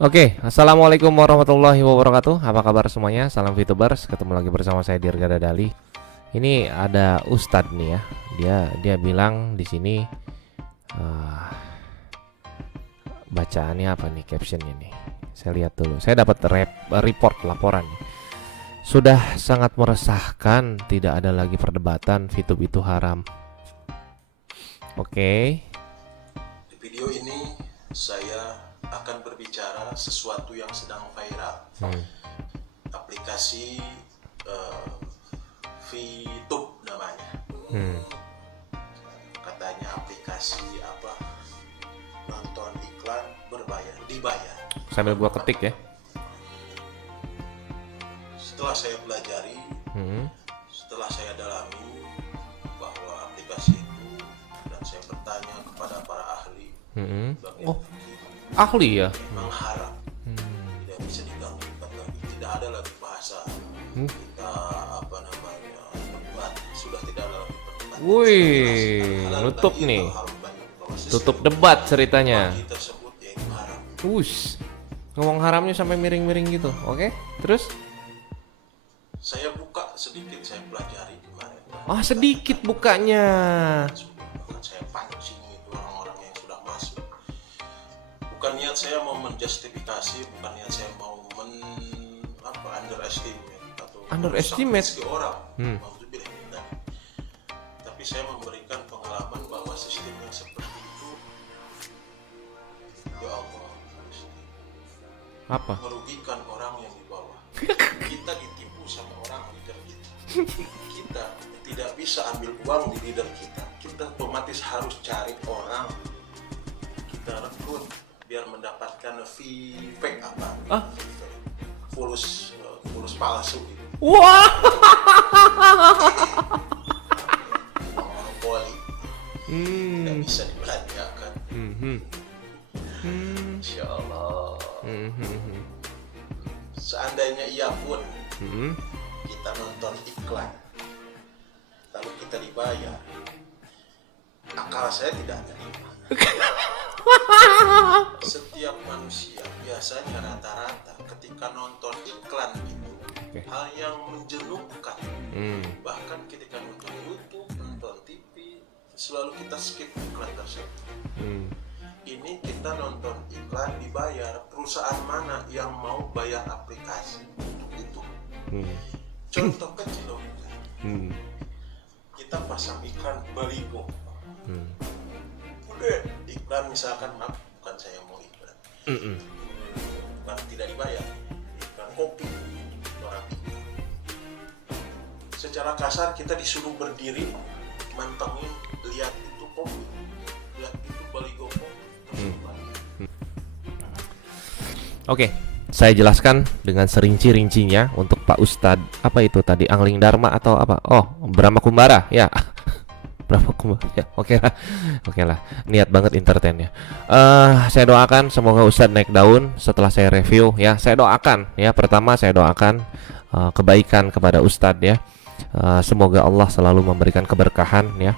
Oke, assalamualaikum warahmatullahi wabarakatuh. Apa kabar semuanya? Salam VTubers. Ketemu lagi bersama saya Dirga Dadali. Ini ada Ustadz nih ya. Dia bilang di sini bacaannya apa nih captionnya nih? Saya lihat dulu. Saya dapat report laporan. Sudah sangat meresahkan, tidak ada lagi perdebatan VTub itu haram. Oke. Di video ini saya akan berbicara sesuatu yang sedang viral. Aplikasi VTube namanya. Katanya aplikasi apa? Nonton iklan dibayar. Sambil gua ketik ya. Setelah saya pelajari, setelah saya dalami bahwa aplikasi itu, dan saya bertanya kepada para ahli, bagian fikih, Ahli ya. memang haram, tidak bisa diganggu lagi, tidak ada lagi bahasa kita apa namanya debat, sudah tidak ada lagi perdebatan. Wih, nutup nih. Tutup debat ceritanya. Bagi tersebut yaitu haram. Ngomong haramnya sampai miring-miring gitu. Oke, terus? Saya buka sedikit, saya pelajari kemarin. Sedikit bukanya. Bahkan saya pancing itu orang-orang yang sudah masuk. Bukan niat saya mau menjustifikasi, bukan niat saya mau underestimate atau Underestimate merusak rezeki orang. Maksudnya, tapi saya memberikan pengalaman bahwa sistem yang seperti itu, ya Allah, Apa? merugikan orang yang di bawah. Kita ditipu sama orang leader kita. Kita tidak bisa ambil uang di leader kita. Kita otomatis harus cari orang kita rekrut biar mendapatkan fee fake apa? Fulus palsu gitu. Wah. Monopoli. Tidak bisa dibelanjakan. Insya Allah. Seandainya iya pun kita nonton iklan lalu kita dibayar, akal saya tidak terima. Setiap manusia biasanya rata-rata ketika nonton iklan itu hal yang menjenuhkan. Bahkan ketika nonton YouTube, nonton TV, selalu kita skip iklan tersebut. Ini kita nonton iklan dibayar, perusahaan mana yang mau bayar aplikasi untuk itu? Contoh kecil loh, kita pasang iklan baligo. Udah iklan misalkan, maaf, bukan saya mau iklan, bukan tidak dibayar, iklan kopi, Arabica. Secara kasar kita disuruh berdiri, mantengin, lihat itu kopi, lihat itu baligo kopi. Oke, saya jelaskan dengan serinci-rincinya untuk Pak Ustadz. Apa itu tadi? Angling Dharma atau apa? Brahma Kumbara ya. Brahma Kumbara ya. Oke lah. Niat banget entertainnya. Saya doakan semoga Ustadz naik daun setelah saya review ya. Saya doakan ya. Pertama saya doakan kebaikan kepada Ustadz ya. Semoga Allah selalu memberikan keberkahan ya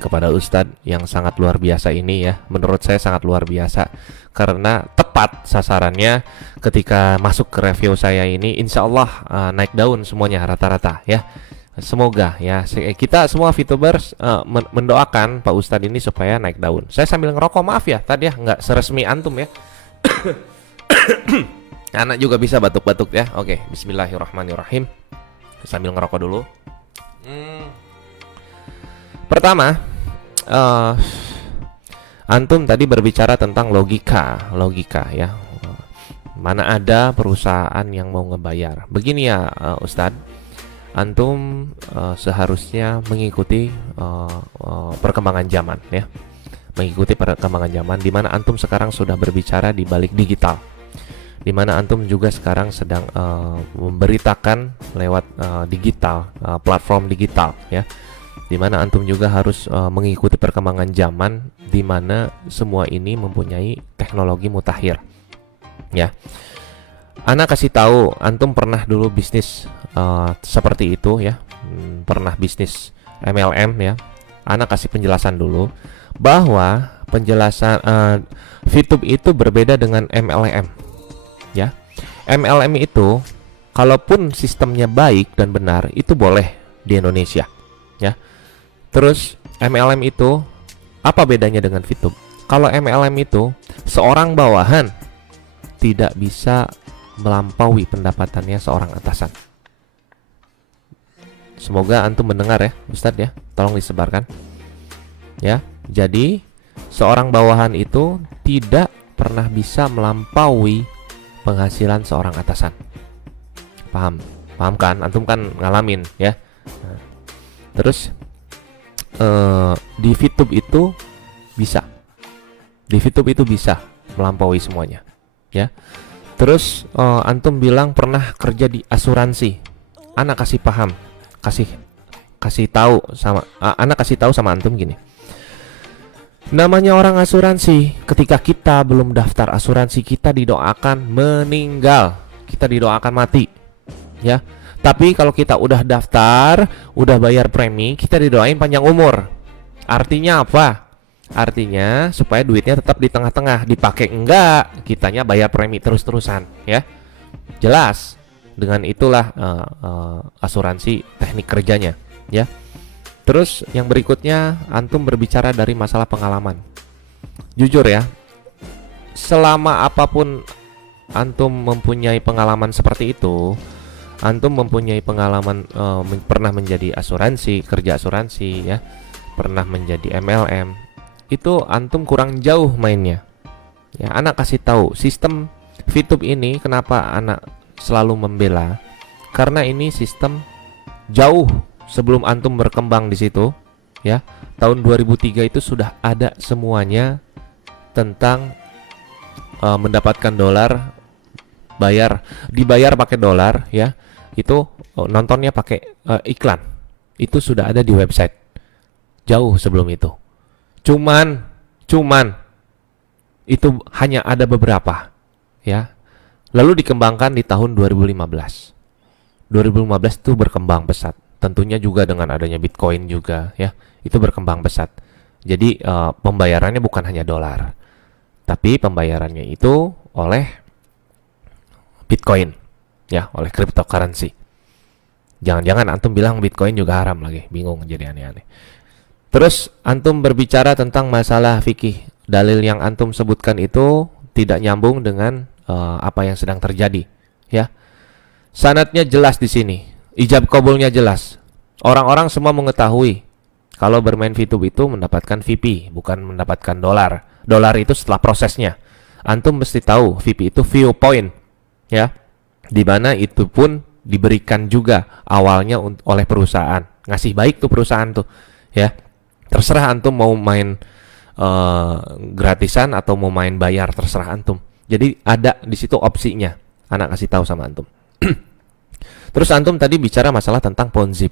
kepada Ustadz yang sangat luar biasa ini ya. Menurut saya sangat luar biasa karena tepat sasarannya ketika masuk ke review saya ini. Insya Allah naik daun semuanya rata-rata ya. Semoga ya kita semua VTubers mendoakan Pak Ustadz ini supaya naik daun. Saya sambil ngerokok, maaf ya tadi ya nggak seresmi antum ya. Anak juga bisa batuk-batuk ya. Oke, bismillahirrahmanirrahim. Sambil ngerokok dulu. Pertama, antum tadi berbicara tentang logika ya. Mana ada perusahaan yang mau ngebayar? Begini ya, Ustadz, antum seharusnya mengikuti perkembangan zaman ya, mengikuti perkembangan zaman. Di mana antum sekarang sudah berbicara di balik digital, di mana antum juga sekarang sedang memberitakan lewat digital, platform digital ya. Di mana antum juga harus mengikuti perkembangan zaman, di mana semua ini mempunyai teknologi mutakhir. Ya, Ana kasih tahu, antum pernah dulu bisnis seperti itu ya, pernah bisnis MLM ya. Ana kasih penjelasan dulu bahwa penjelasan VTube itu berbeda dengan MLM. ya. MLM itu kalaupun sistemnya baik dan benar itu boleh di Indonesia, ya. Terus MLM itu apa bedanya dengan VTube? Kalau MLM itu seorang bawahan tidak bisa melampaui pendapatannya seorang atasan. Semoga antum mendengar ya, Ustadz ya. Tolong disebarkan. Ya, jadi seorang bawahan itu tidak pernah bisa melampaui penghasilan seorang atasan. Paham? Paham kan? Antum kan ngalamin ya. Nah, terus di VTube itu bisa. Di VTube itu bisa melampaui semuanya, ya. Terus antum bilang pernah kerja di asuransi. Anak kasih paham, kasih tahu sama anak kasih tahu sama antum gini. Namanya orang asuransi, ketika kita belum daftar asuransi kita didoakan meninggal, kita didoakan mati, ya. Tapi kalau kita udah daftar, udah bayar premi, kita didoain panjang umur. Artinya apa? Artinya supaya duitnya tetap di tengah-tengah, dipakai enggak, kitanya bayar premi terus-terusan, ya. Jelas. Dengan itulah asuransi teknik kerjanya, ya. Terus yang berikutnya, antum berbicara dari masalah pengalaman. Jujur ya, selama apapun antum mempunyai pengalaman seperti itu, antum mempunyai pengalaman pernah menjadi asuransi, kerja asuransi, ya, pernah menjadi MLM, itu antum kurang jauh mainnya. Ya, anak kasih tahu sistem VTube ini kenapa anak selalu membela, karena ini sistem jauh sebelum antum berkembang di situ, ya. Tahun 2003 itu sudah ada semuanya tentang mendapatkan dolar, dibayar pakai dolar, ya. Itu nontonnya pakai iklan. Itu sudah ada di website. Jauh sebelum itu. Cuman itu hanya ada beberapa, ya. Lalu dikembangkan di tahun 2015. 2015 itu berkembang pesat. Tentunya juga dengan adanya Bitcoin juga, ya. Itu berkembang pesat. Jadi pembayarannya bukan hanya dolar, tapi pembayarannya itu oleh Bitcoin, ya, oleh cryptocurrency. Jangan-jangan antum bilang Bitcoin juga haram lagi, bingung jadi aneh-aneh. Terus antum berbicara tentang masalah fikih. Dalil yang antum sebutkan itu tidak nyambung dengan apa yang sedang terjadi, ya. Sanadnya jelas di sini, ijab kabulnya jelas. Orang-orang semua mengetahui kalau bermain VTube itu mendapatkan VP, bukan mendapatkan dolar. Dolar itu setelah prosesnya. Antum mesti tahu VP itu view point, ya. Di mana itu pun diberikan juga awalnya oleh perusahaan. Ngasih baik tuh perusahaan tuh, ya. Terserah antum mau main gratisan atau mau main bayar, terserah antum. Jadi ada di situ opsinya. Anak kasih tahu sama antum. Terus antum tadi bicara masalah tentang Ponzi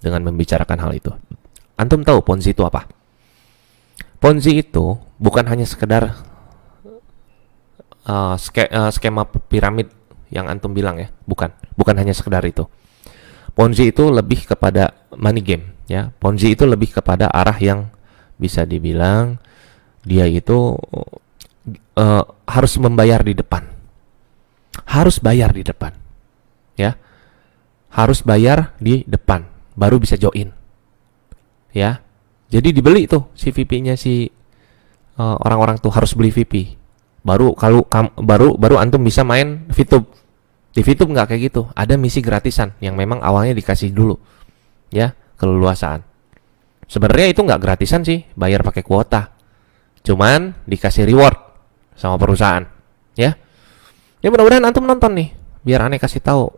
dengan membicarakan hal itu. Antum tahu Ponzi itu apa? Ponzi itu bukan hanya sekedar skema piramid yang antum bilang, ya. Bukan hanya sekedar itu. Ponzi itu lebih kepada money game, ya. Ponzi itu lebih kepada arah yang bisa dibilang dia itu harus membayar di depan. Harus bayar di depan, ya. Harus bayar di depan baru bisa join, ya. Jadi dibeli tuh si VP-nya, si orang-orang tuh harus beli VP. Baru antum bisa main VTube. Di VTube nggak kayak gitu. Ada misi gratisan yang memang awalnya dikasih dulu, ya, keleluasaan. Sebenarnya itu nggak gratisan sih, bayar pakai kuota. Cuman dikasih reward sama perusahaan, ya. Ya mudah-mudahan antum nonton nih, biar aneh kasih tahu.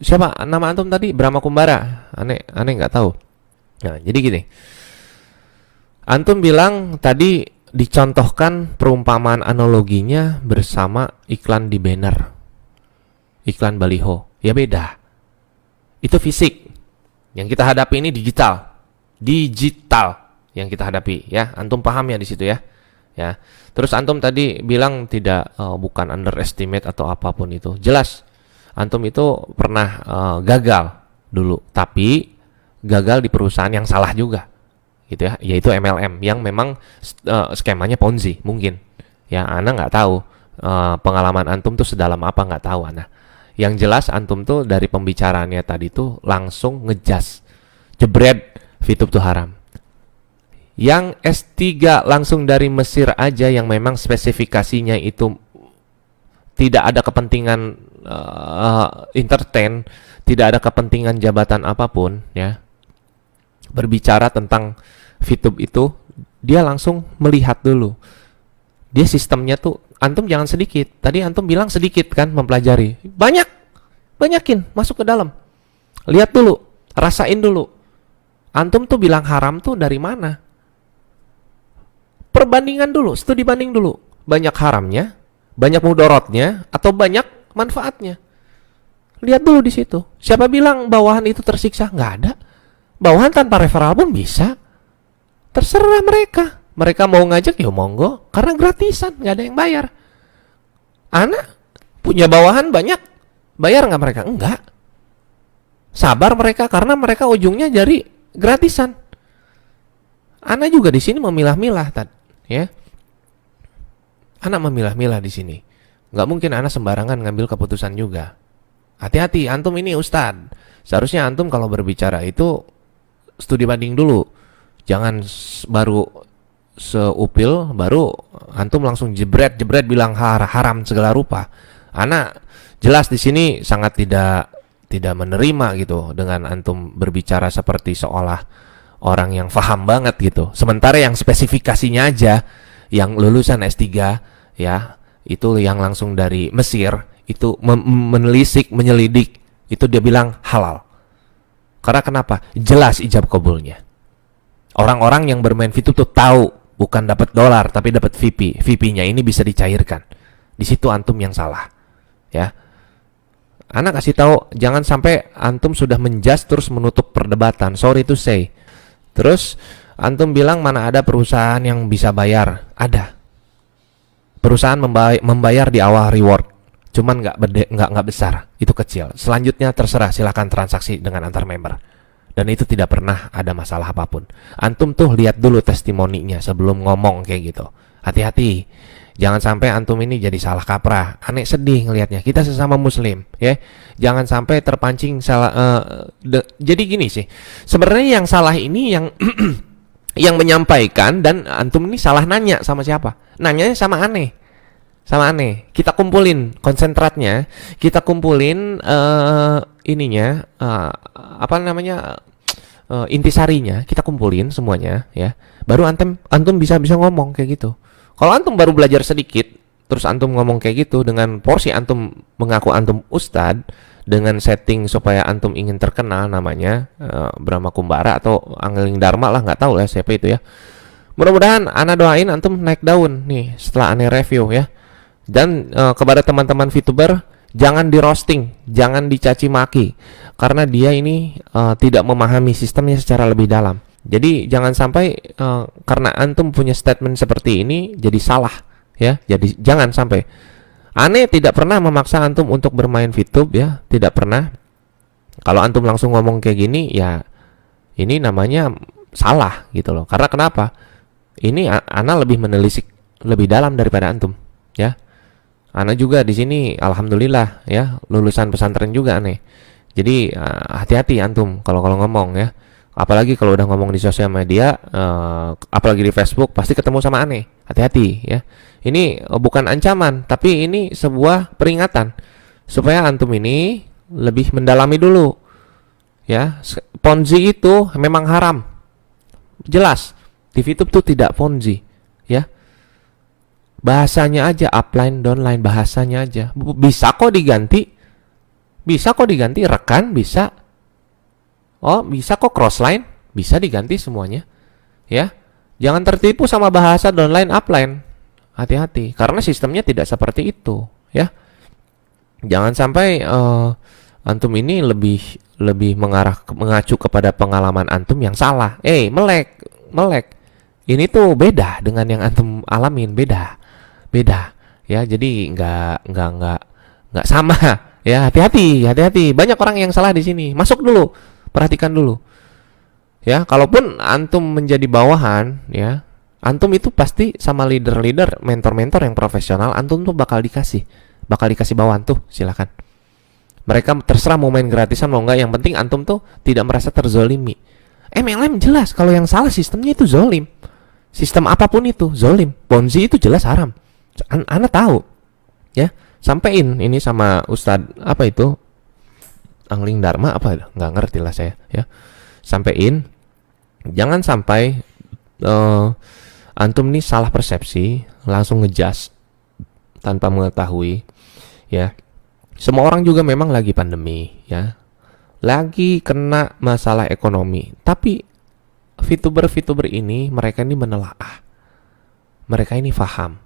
Siapa nama antum tadi? Brahma Kumbara. Aneh nggak tahu. Nah, jadi gini. Antum bilang tadi dicontohkan perumpamaan analoginya bersama iklan di banner, iklan baliho. Ya beda. Itu fisik. Yang kita hadapi ini digital yang kita hadapi, ya. Antum paham ya di situ, ya. Ya. Terus antum tadi bilang tidak bukan underestimate atau apapun itu. Jelas. Antum itu pernah gagal dulu, tapi gagal di perusahaan yang salah juga, gitu ya, yaitu MLM yang memang skemanya Ponzi mungkin, ya. Ana nggak tahu pengalaman antum tuh sedalam apa nggak tahu Ana. Yang jelas antum tuh dari pembicaraannya tadi tuh langsung ngejas, jebret, VTube tuh haram. Yang S3 langsung dari Mesir aja yang memang spesifikasinya itu tidak ada kepentingan entertain, tidak ada kepentingan jabatan apapun ya. Berbicara tentang VTube itu, dia langsung melihat dulu. Dia sistemnya tuh, antum jangan sedikit. Tadi antum bilang sedikit kan mempelajari. Banyakin, masuk ke dalam. Lihat dulu, rasain dulu. Antum tuh bilang haram tuh dari mana? Perbandingan dulu, studi banding dulu. Banyak haramnya, banyak mudorotnya, atau banyak manfaatnya. Lihat dulu di situ. Siapa bilang bawahan itu tersiksa? Nggak ada. Bawahan tanpa referral pun bisa. Terserah mereka. Mereka mau ngajak, ya monggo. Karena gratisan, nggak ada yang bayar. Anak punya bawahan banyak. Bayar nggak mereka? Enggak. Sabar mereka, karena mereka ujungnya jadi gratisan. Anak juga di sini memilah-milah, ya. Anak memilah-milah di sini. Nggak mungkin anak sembarangan ngambil keputusan juga. Hati-hati, antum ini ustad. Seharusnya antum kalau berbicara itu studi banding dulu. Jangan baru seupil, baru antum langsung jebret bilang haram segala rupa. Anak jelas di sini sangat tidak menerima gitu dengan antum berbicara seperti seolah orang yang faham banget gitu. Sementara yang spesifikasinya aja, yang lulusan S3 ya, itu yang langsung dari Mesir, itu menelisik, menyelidik, itu dia bilang halal. Karena kenapa? Jelas ijab kabulnya. Orang-orang yang bermain VTube tuh tahu bukan dapat dolar tapi dapat VP. VP-nya ini bisa dicairkan. Di situ antum yang salah. Ya. Anak kasih tahu, jangan sampai antum sudah menjas terus menutup perdebatan. Sorry to say. Terus antum bilang mana ada perusahaan yang bisa bayar? Ada. Perusahaan membayar di awal reward. Cuman nggak besar, itu kecil. Selanjutnya terserah, silakan transaksi dengan antar member. Dan itu tidak pernah ada masalah apapun. Antum tuh lihat dulu testimoninya sebelum ngomong kayak gitu. Hati-hati, jangan sampai antum ini jadi salah kaprah. Aneh sedih ngelihatnya. Kita sesama muslim, ya. Jangan sampai terpancing salah. Jadi gini sih, sebenarnya yang salah ini yang yang menyampaikan, dan antum ini salah nanya sama siapa? Nanyanya sama aneh. Sama aneh. Kita kumpulin konsentratnya, kita kumpulin ininya, apa namanya, intisarinya, kita kumpulin semuanya ya. Baru antum bisa ngomong kayak gitu. Kalau antum baru belajar sedikit, terus antum ngomong kayak gitu dengan porsi antum mengaku antum ustad, dengan setting supaya antum ingin terkenal namanya Brahma Kumbara atau Angling Dharma lah, nggak tahu lah siapa itu ya. Mudah-mudahan ana doain antum naik daun nih setelah aneh review ya. Dan kepada teman-teman VTuber, jangan di roasting, jangan dicaci maki, karena dia ini tidak memahami sistemnya secara lebih dalam. Jadi jangan sampai karena antum punya statement seperti ini jadi salah ya. Jadi jangan sampai. Aneh tidak pernah memaksa antum untuk bermain VTube ya, tidak pernah. Kalau antum langsung ngomong kayak gini ya, ini namanya salah gitu loh. Karena kenapa? Ini ana lebih menelisik lebih dalam daripada antum ya. Ana juga di sini alhamdulillah ya, lulusan pesantren juga aneh. Jadi hati-hati antum kalau ngomong ya. Apalagi kalau udah ngomong di sosial media, apalagi di Facebook, pasti ketemu sama aneh. Hati-hati ya. Ini bukan ancaman, tapi ini sebuah peringatan supaya antum ini lebih mendalami dulu. Ya, Ponzi itu memang haram. Jelas. Di VTube tuh tidak Ponzi, ya. Bahasanya aja upline downline, bahasanya aja. Bisa kok diganti. Bisa kok diganti rekan, bisa. Oh, bisa kok crossline, bisa diganti semuanya. Ya. Jangan tertipu sama bahasa downline upline. Hati-hati, karena sistemnya tidak seperti itu, ya. Jangan sampai antum ini lebih mengacu kepada pengalaman antum yang salah. Melek. Ini tuh beda dengan yang antum alamin, beda. Ya, jadi nggak sama. Ya, hati-hati. Banyak orang yang salah di sini. Masuk dulu, perhatikan dulu. Ya, kalaupun antum menjadi bawahan, ya, Antum itu pasti sama leader-leader, mentor-mentor yang profesional, antum tuh bakal dikasih bawaan tuh, silakan. Mereka terserah mau main gratisan mau enggak, yang penting antum tuh tidak merasa terzolimi. MLM jelas kalau yang salah sistemnya itu zolim. Sistem apapun itu zolim. Ponzi itu jelas haram. Ana tahu. Ya, sampein ini sama Ustadz apa itu? Angling Dharma apa? Nggak ngerti lah saya, ya. Sampein jangan sampai antum nih salah persepsi, langsung ngejudge tanpa mengetahui, ya. Semua orang juga memang lagi pandemi, ya. Lagi kena masalah ekonomi. Tapi VTuber ini mereka ini menelaah. Mereka ini paham.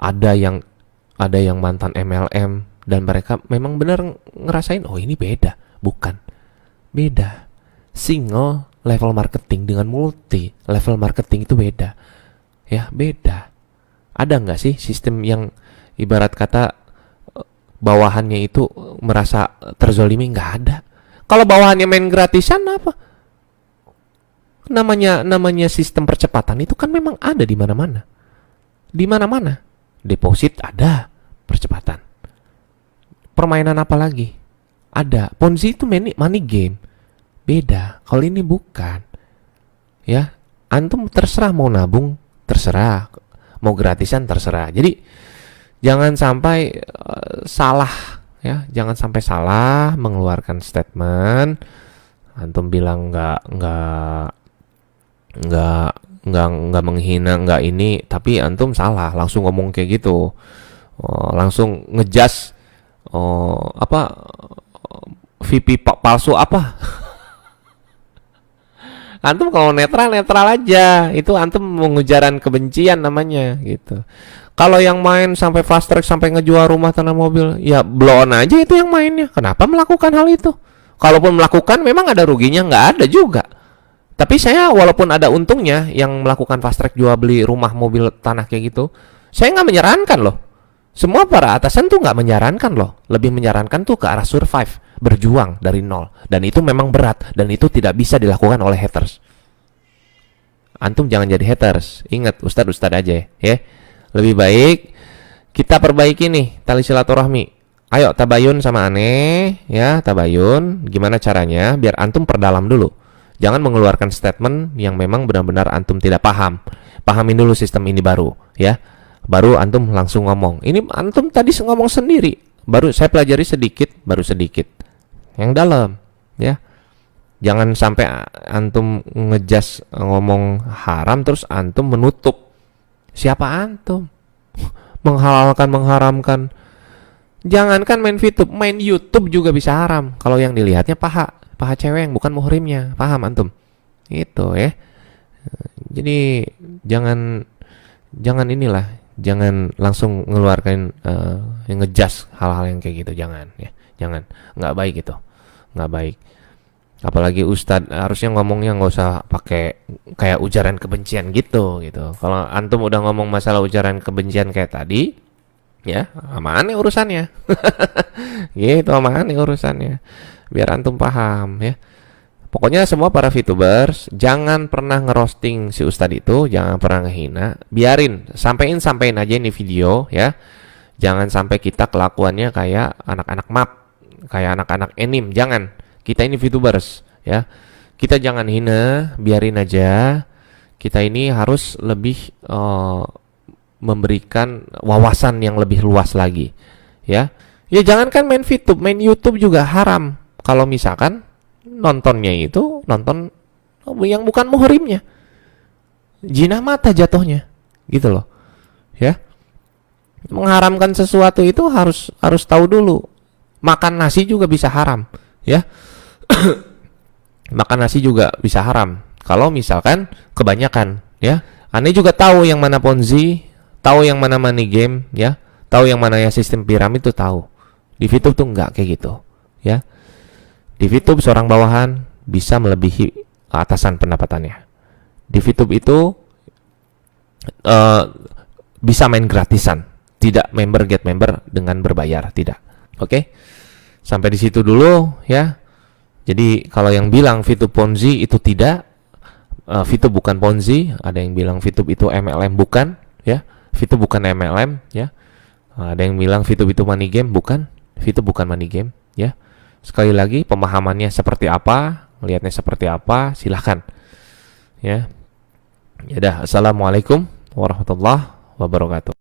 Ada yang mantan MLM dan mereka memang benar ngerasain, oh ini beda. Bukan. Beda. Single level marketing dengan multi level marketing itu beda. Ya, beda. Ada nggak sih sistem yang ibarat kata bawahannya itu merasa terzolimi? Nggak ada. Kalau bawahannya main gratisan apa? Namanya sistem percepatan itu kan memang ada di mana-mana. Di mana-mana. Deposit ada, percepatan. Permainan apa lagi? Ada. Ponzi itu money game. Beda. Kalau ini bukan. Ya, antum terserah mau nabung, terserah. Mau gratisan terserah. Jadi jangan sampai salah, ya. Jangan sampai salah mengeluarkan statement. Antum bilang nggak menghina, nggak ini, tapi antum salah langsung ngomong kayak gitu, langsung ngejudge VP palsu apa. Antum kalau netral aja, itu antum mengujaran kebencian namanya gitu. Kalau yang main sampai fast track sampai ngejual rumah tanah mobil, ya blow on aja itu yang mainnya. Kenapa melakukan hal itu? Kalaupun melakukan memang ada ruginya, nggak ada juga. Tapi saya walaupun ada untungnya yang melakukan fast track jual beli rumah mobil tanah kayak gitu, saya nggak menyarankan loh. Semua para atasan tuh nggak menyarankan loh. Lebih menyarankan tuh ke arah survive, berjuang dari nol. Dan itu memang berat dan itu tidak bisa dilakukan oleh haters. Antum jangan jadi haters. Ingat, ustadz aja ya. Lebih baik kita perbaiki nih tali silaturahmi. Ayo tabayun sama aneh ya, tabayun. Gimana caranya biar antum perdalam dulu. Jangan mengeluarkan statement yang memang benar-benar antum tidak paham. Pahamin dulu sistem ini baru, ya. Baru antum langsung ngomong. Ini antum tadi ngomong sendiri. Baru saya pelajari sedikit, baru sedikit. Yang dalam, ya. Jangan sampai antum ngejas ngomong haram terus antum menutup. Siapa antum? Menghalalkan, mengharamkan. Jangankan main VTube, main YouTube juga bisa haram. Kalau yang dilihatnya paha cewek yang bukan muhrimnya, paham antum? Itu ya. Jadi jangan inilah, jangan langsung ngeluarkan ngejudge hal-hal yang kayak gitu, jangan ya. Jangan, nggak baik itu. Nggak baik. Apalagi ustadz harusnya ngomongnya nggak usah pakai kayak ujaran kebencian gitu. Kalau antum udah ngomong masalah ujaran kebencian kayak tadi, ya, aman nih urusannya. Gitu, aman nih urusannya. Biar antum paham ya. Pokoknya semua para VTubers jangan pernah ngerosting si ustadz itu, jangan pernah ngehina. Biarin, sampein aja ini video ya. Jangan sampai kita kelakuannya kayak anak-anak map, kayak anak-anak anime, jangan. Kita ini VTubers ya. Kita jangan hina, biarin aja. Kita ini harus lebih memberikan wawasan yang lebih luas lagi ya. Ya jangankan main VTube, main YouTube juga haram. Kalau misalkan nontonnya itu nonton yang bukan muhrimnya, jinah mata jatuhnya, gitu loh, ya. Mengharamkan sesuatu itu harus tahu dulu. Makan nasi juga bisa haram, ya. Makan nasi juga bisa haram. Kalau misalkan kebanyakan, ya. Aneh juga tahu yang mana Ponzi, tahu yang mana money game, ya. Tahu yang mana ya sistem piramid itu tahu. Di VTube tuh enggak kayak gitu, ya. Di VTube seorang bawahan bisa melebihi atasan pendapatannya. Di VTube itu bisa main gratisan, tidak member get member dengan berbayar, tidak. Oke? Sampai di situ dulu ya. Jadi kalau yang bilang VTube Ponzi itu tidak, VTube bukan Ponzi, ada yang bilang VTube itu MLM, bukan, ya. VTube bukan MLM, ya. Ada yang bilang VTube itu money game, bukan. VTube bukan money game, ya. Sekali lagi, pemahamannya seperti apa, lihatnya seperti apa, silahkan, ya. Ya dah, assalamualaikum warahmatullahi wabarakatuh.